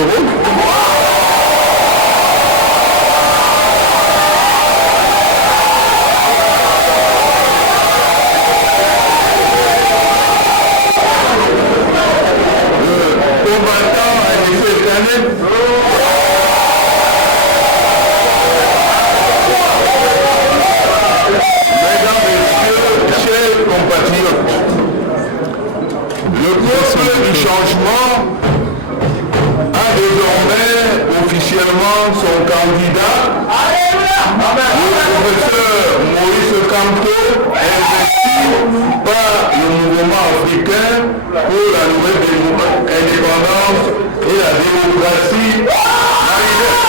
Cameroun. Le combattant Agnès Ekané. Mesdames, Messieurs, chers compatriotes, le peuple du changement a désormais officiellement son candidat, le professeur Maurice Kamto, investi par le mouvement africain pour la nouvelle indépendance et la démocratie malienne.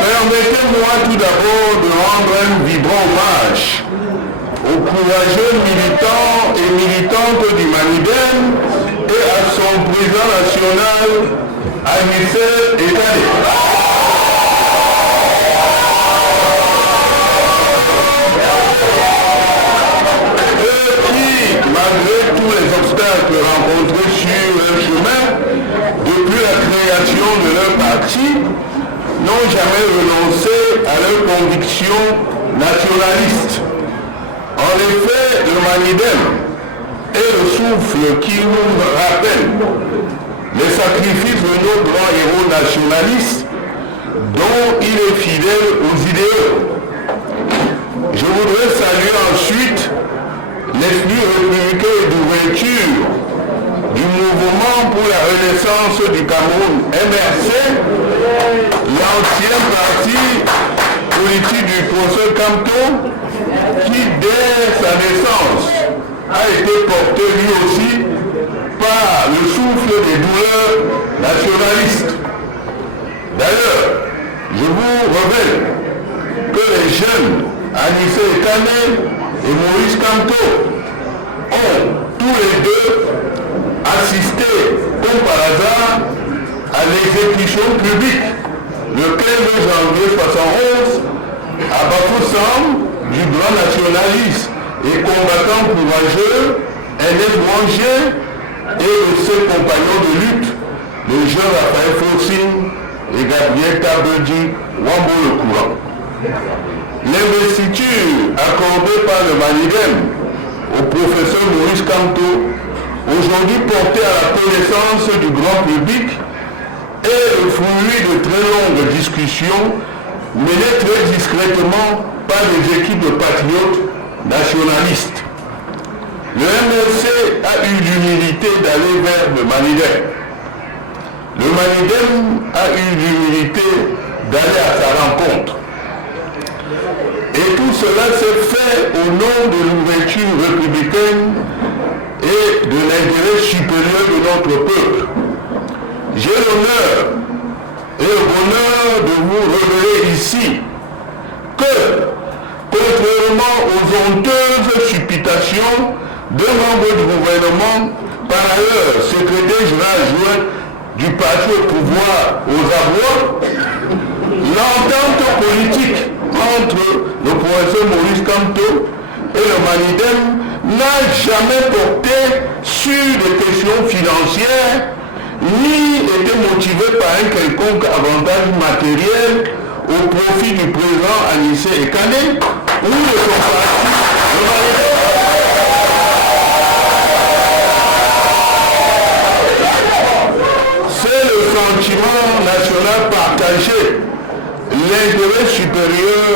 Permettez-moi tout d'abord de rendre un vibrant hommage aux courageux militants et militantes du Maniden et à son président national, Agnès Ekané. Eux qui, malgré tous les obstacles rencontrés sur leur chemin depuis la création de leur parti, n'ont jamais renoncé à leurs convictions nationalistes. En effet, le Manidem est le souffle qui nous rappelle les sacrifices de nos grands héros nationalistes dont il est fidèle aux idéaux. Je voudrais saluer ensuite l'esprit républicain et d'ouverture du mouvement pour la renaissance du Cameroun, MRC, l'ancien parti politique du professeur Kamto, qui dès sa naissance a été porté lui aussi par le souffle des douleurs nationalistes. D'ailleurs, je vous révèle que les jeunes Agnès Ekané et Maurice Kamto ont tous les deux assisté, comme par hasard, à l'exécution publique le 15 janvier 1971 à Bafoussam du grand nationaliste et combattant courageux Ernest Manger et de ses compagnons de lutte, le jeune Raphaël Foussine et Gabriel Tabedi Wambo le Courant. L'investiture accordée par le Manidem au professeur Maurice Kamto, aujourd'hui porté à la connaissance du grand public, est le fruit de très longues discussions menées très discrètement par des équipes de patriotes nationalistes. Le MLC a eu l'humilité d'aller vers le Manidem. Le Manidem a eu l'humilité d'aller à sa rencontre. Et tout cela s'est fait au nom de l'ouverture républicaine et de l'intérêt supérieur de notre peuple. J'ai l'honneur et le bonheur de vous révéler ici que, contrairement aux honteuses supputations d'un membre du gouvernement, par ailleurs secrétaire général adjoint du parti au pouvoir aux abois, l'entente politique entre le professeur Maurice Kamto et le Manidem n'a jamais porté sur des questions financières ni été motivé par un quelconque avantage matériel au profit du président Agnès Ekané ou de son parti, le Manidem. C'est le sentiment national partagé, l'intérêt supérieur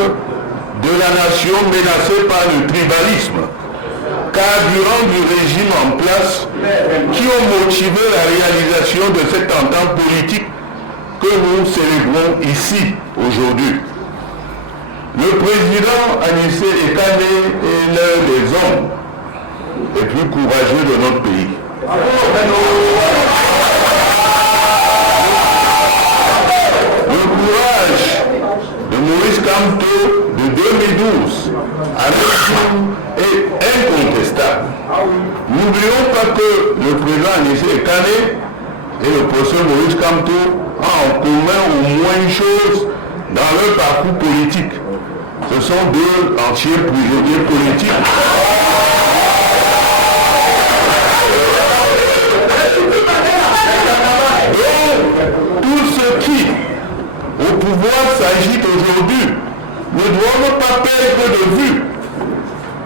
de la nation menacée par le tribalisme, carburant du régime en place, qui ont motivé la réalisation de cette entente politique que nous célébrons ici aujourd'hui. Le président Agnès Ekané est l'un des hommes les plus courageux de notre pays. Le courage de Maurice Kamto de 2012 avec nous est incontestable. N'oublions pas que le président Agnès Ekané et le professeur Maurice Kamto ont en commun au moins une chose dans leur parcours politique. Ce sont deux anciens prisonniers politiques. pas perdre de vue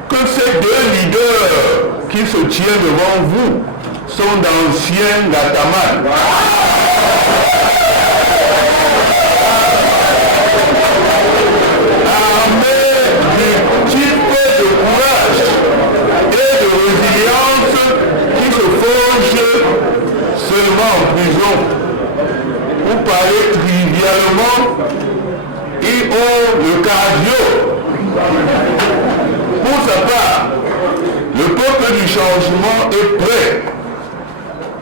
que ces deux leaders qui se tiennent devant vous sont d'anciens Gatamans. Armés du type de courage et de résilience qui se forgent seulement en prison. Pour parler trivialement, ils ont le cardio. Pour sa part, le peuple du changement est prêt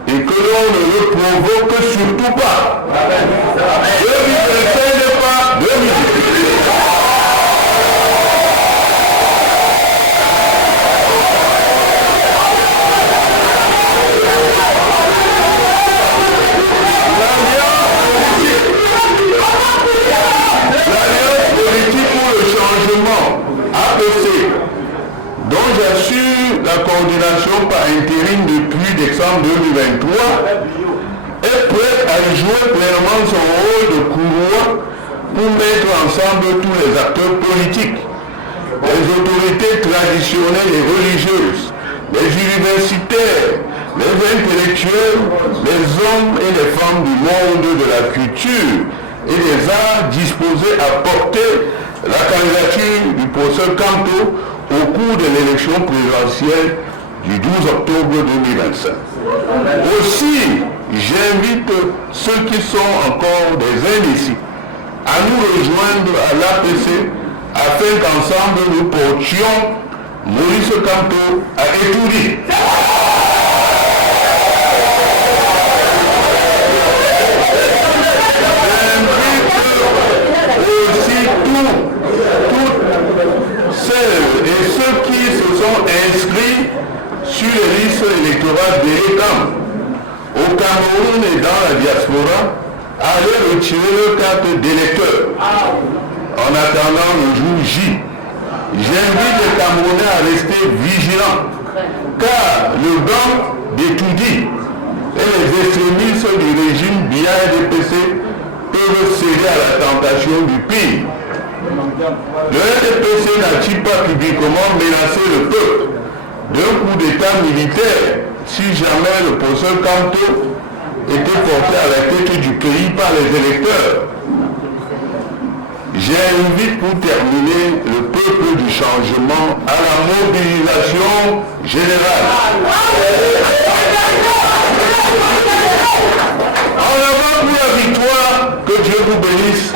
et que l'on ne le provoque surtout pas. 2025 n'est pas 2018. L'Alliance politique pour le changement, APC, dont j'assure la coordination par intérim depuis décembre 2023, est prête à jouer pleinement son rôle de courroie pour mettre ensemble tous les acteurs politiques, les autorités traditionnelles et religieuses, les universitaires, les intellectuels, les hommes et les femmes du monde de la culture et des arts disposés à porter la candidature du professeur Kamto au cours de l'élection présidentielle du 12 octobre 2025. Aussi, j'invite ceux qui sont encore des indécis à nous rejoindre à l'APC afin qu'ensemble nous portions Maurice Kamto à Étoudi. Celles et ceux qui se sont inscrits sur les listes électorales de l'État au Cameroun et dans la diaspora allaient retirer leur carte d'électeur en attendant le jour J. J'invite les Camerounais à rester vigilants car le banc d'Étoudi et les extrémistes du régime BIA et DPC peuvent céder à la tentation du pire. Le RDPC n'a-t-il pas publiquement menacé le peuple d'un coup d'État militaire si jamais le professeur Kamto était porté à la tête du pays par les électeurs? J'invite pour terminer le peuple du changement à la mobilisation générale. En avant pour la victoire, que Dieu vous bénisse.